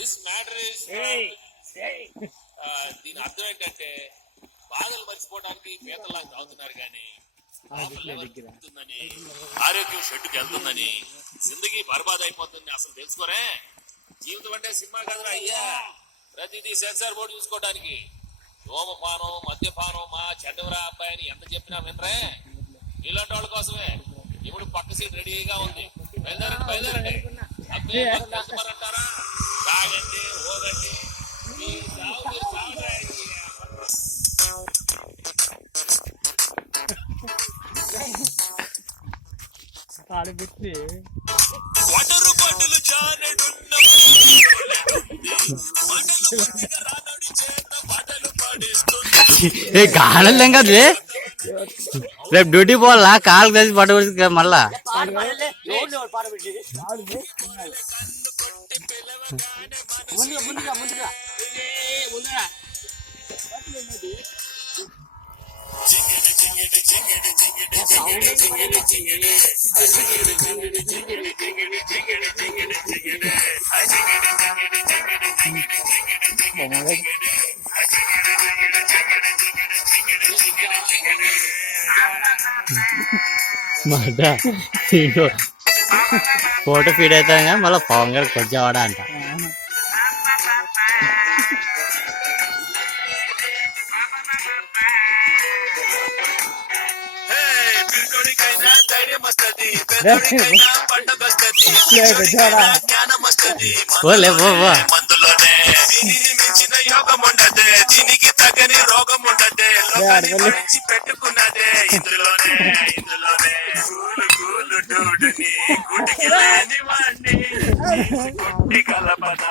This matter is దీని అర్థం ఏంటంటే బాధలు మర్చిపోవడానికి పీతల్లా తాగుతున్నారు కానీ ఆరోగ్యం షెడ్డుకి వెళ్తుందని జిందగీ బర్బాద్ అయిపోతుంది అసలు తెలుసుకోరే. జీవితం అంటే సినిమా కదరా అయ్యా, ప్రతిదీ సెన్సార్ బోర్డు చూసుకోవడానికి. ధూమపానం మద్యపానం మా చెడ్డవరా అబ్బాయి అని ఎంత చెప్పినా వినరే. ఇలాంటి వాళ్ళ కోసమే ఇప్పుడు పక్క సీట్ రెడీగా ఉంది. బయలుదేరండి బయలుదేరండి. అబ్బాయి కస్టమర్ అంటారా, తాగండి ఓగండి మీ వటరు పట్టులు జానెడున్న గానం కాదు రేపు డ్యూటీ పోవాలా కాలు కలిసి పట్టు మళ్ళా మాట ఫోటో ఫీడ్ అవుతాం కానీ మళ్ళీ పవన్ గారు కొంచెంవాడా అంట. యోగం ఉండదే దీనికి తగని రోగం ఉండదే పెట్టుకున్నదే ఇందులోనే ఇందులోనే కూలు కూలు డూడుని గుడికి లేని వాణ్ణి గుడ్డి కలపదా